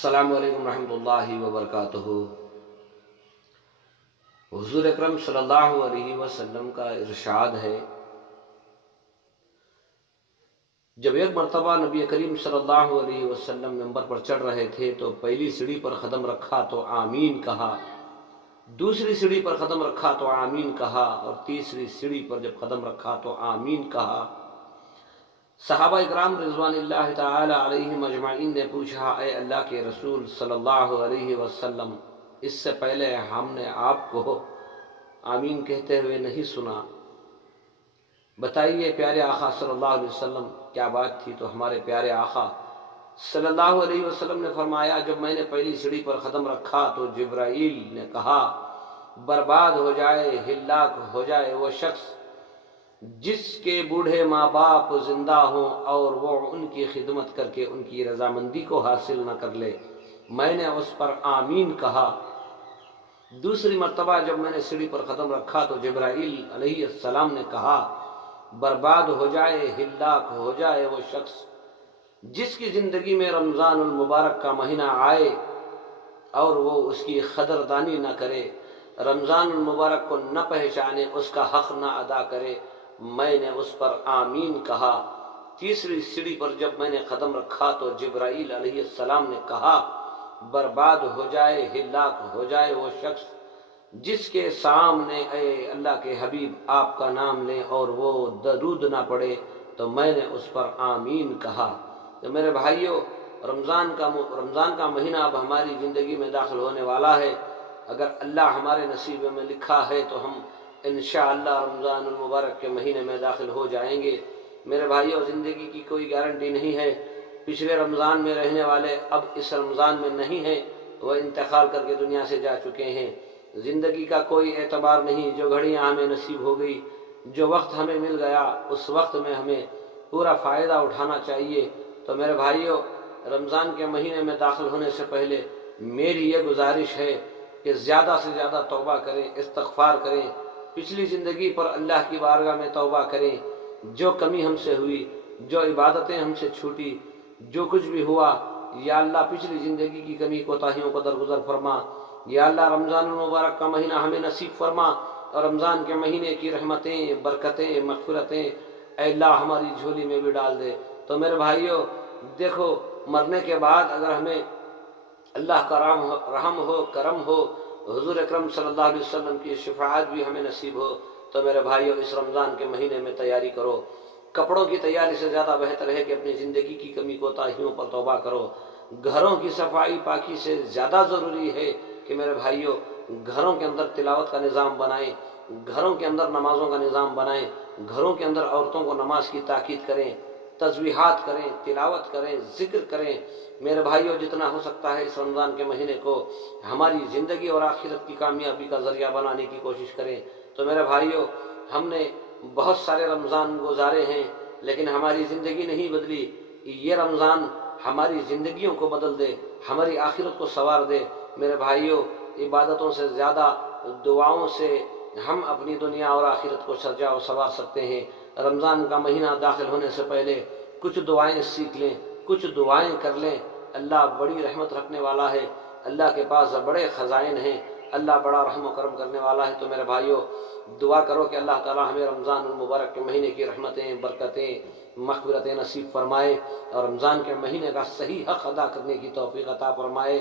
السلام علیکم ورحمۃ اللہ وبرکاتہ۔ حضور اکرم صلی اللہ علیہ وسلم کا ارشاد ہے، جب ایک مرتبہ نبی کریم صلی اللہ علیہ وسلم ممبر پر چڑھ رہے تھے تو پہلی سیڑھی پر قدم رکھا تو آمین کہا، دوسری سیڑھی پر قدم رکھا تو آمین کہا، اور تیسری سیڑھی پر جب قدم رکھا تو آمین کہا۔ صحابہ اکرام رضوان اللہ تعالی علیہم اجمعین نے پوچھا، اے اللہ کے رسول صلی اللہ علیہ وسلم، اس سے پہلے ہم نے آپ کو آمین کہتے ہوئے نہیں سنا، بتائیے پیارے آقا صلی اللہ علیہ وسلم کیا بات تھی؟ تو ہمارے پیارے آقا صلی اللہ علیہ وسلم نے فرمایا، جب میں نے پہلی سیڑھی پر قدم رکھا تو جبرائیل نے کہا، برباد ہو جائے، ہلاک ہو جائے وہ شخص جس کے بوڑھے ماں باپ زندہ ہوں اور وہ ان کی خدمت کر کے ان کی رضامندی کو حاصل نہ کر لے۔ میں نے اس پر آمین کہا۔ دوسری مرتبہ جب میں نے سیڑھی پر قدم رکھا تو جبرائیل علیہ السلام نے کہا، برباد ہو جائے، ہلاک ہو جائے وہ شخص جس کی زندگی میں رمضان المبارک کا مہینہ آئے اور وہ اس کی قدردانی نہ کرے، رمضان المبارک کو نہ پہچانے، اس کا حق نہ ادا کرے۔ میں نے اس پر آمین کہا۔ تیسری سیڑھی پر جب میں نے قدم رکھا تو جبرائیل علیہ السلام نے کہا، برباد ہو جائے، ہلاک ہو جائے وہ شخص جس کے سامنے اے اللہ کے حبیب آپ کا نام لیں اور وہ درود نہ پڑے۔ تو میں نے اس پر آمین کہا۔ تو میرے بھائیوں، رمضان کا مہینہ اب ہماری زندگی میں داخل ہونے والا ہے۔ اگر اللہ ہمارے نصیب میں لکھا ہے تو ہم انشاءاللہ رمضان المبارک کے مہینے میں داخل ہو جائیں گے۔ میرے بھائیوں، زندگی کی کوئی گارنٹی نہیں ہے۔ پچھلے رمضان میں رہنے والے اب اس رمضان میں نہیں ہیں، وہ انتقال کر کے دنیا سے جا چکے ہیں۔ زندگی کا کوئی اعتبار نہیں، جو گھڑیاں ہمیں نصیب ہو گئی، جو وقت ہمیں مل گیا، اس وقت میں ہمیں پورا فائدہ اٹھانا چاہیے۔ تو میرے بھائیوں، رمضان کے مہینے میں داخل ہونے سے پہلے میری یہ گزارش ہے کہ زیادہ سے زیادہ توبہ کریں، استغفار کریں، پچھلی زندگی پر اللہ کی بارگاہ میں توبہ کریں۔ جو کمی ہم سے ہوئی، جو عبادتیں ہم سے چھوٹی، جو کچھ بھی ہوا، یا اللہ پچھلی زندگی کی کمی کوتاہیوں کو درگزر فرما۔ یا اللہ رمضان المبارک کا مہینہ ہمیں نصیب فرما، اور رمضان کے مہینے کی رحمتیں، برکتیں، مغفرتیں اے اللہ ہماری جھولی میں بھی ڈال دے۔ تو میرے بھائیوں دیکھو، مرنے کے بعد اگر ہمیں اللہ کا رحم ہو، کرم ہو، حضور اکرم صلی اللہ علیہ وسلم کی شفاعت بھی ہمیں نصیب ہو، تو میرے بھائیوں اس رمضان کے مہینے میں تیاری کرو۔ کپڑوں کی تیاری سے زیادہ بہتر ہے کہ اپنی زندگی کی کمی کوتاہیوں پر توبہ کرو۔ گھروں کی صفائی پاکی سے زیادہ ضروری ہے کہ میرے بھائیوں گھروں کے اندر تلاوت کا نظام بنائیں، گھروں کے اندر نمازوں کا نظام بنائیں، گھروں کے اندر عورتوں کو نماز کی تاکید کریں، تسبیحات کریں، تلاوت کریں، ذکر کریں۔ میرے بھائیوں جتنا ہو سکتا ہے اس رمضان کے مہینے کو ہماری زندگی اور آخرت کی کامیابی کا ذریعہ بنانے کی کوشش کریں۔ تو میرے بھائیوں، ہم نے بہت سارے رمضان گزارے ہیں لیکن ہماری زندگی نہیں بدلی۔ یہ رمضان ہماری زندگیوں کو بدل دے، ہماری آخرت کو سنوار دے۔ میرے بھائیوں، عبادتوں سے زیادہ دعاؤں سے ہم اپنی دنیا اور آخرت کو سجا و سنوار سکتے ہیں۔ رمضان کا مہینہ داخل ہونے سے پہلے کچھ دعائیں سیکھ لیں، کچھ دعائیں کر لیں۔ اللہ بڑی رحمت رکھنے والا ہے، اللہ کے پاس بڑے خزائن ہیں، اللہ بڑا رحم و کرم کرنے والا ہے۔ تو میرے بھائیوں دعا کرو کہ اللہ تعالی ہمیں رمضان المبارک کے مہینے کی رحمتیں، برکتیں، مغفرتیں نصیب فرمائے، اور رمضان کے مہینے کا صحیح حق ادا کرنے کی توفیق عطا فرمائے۔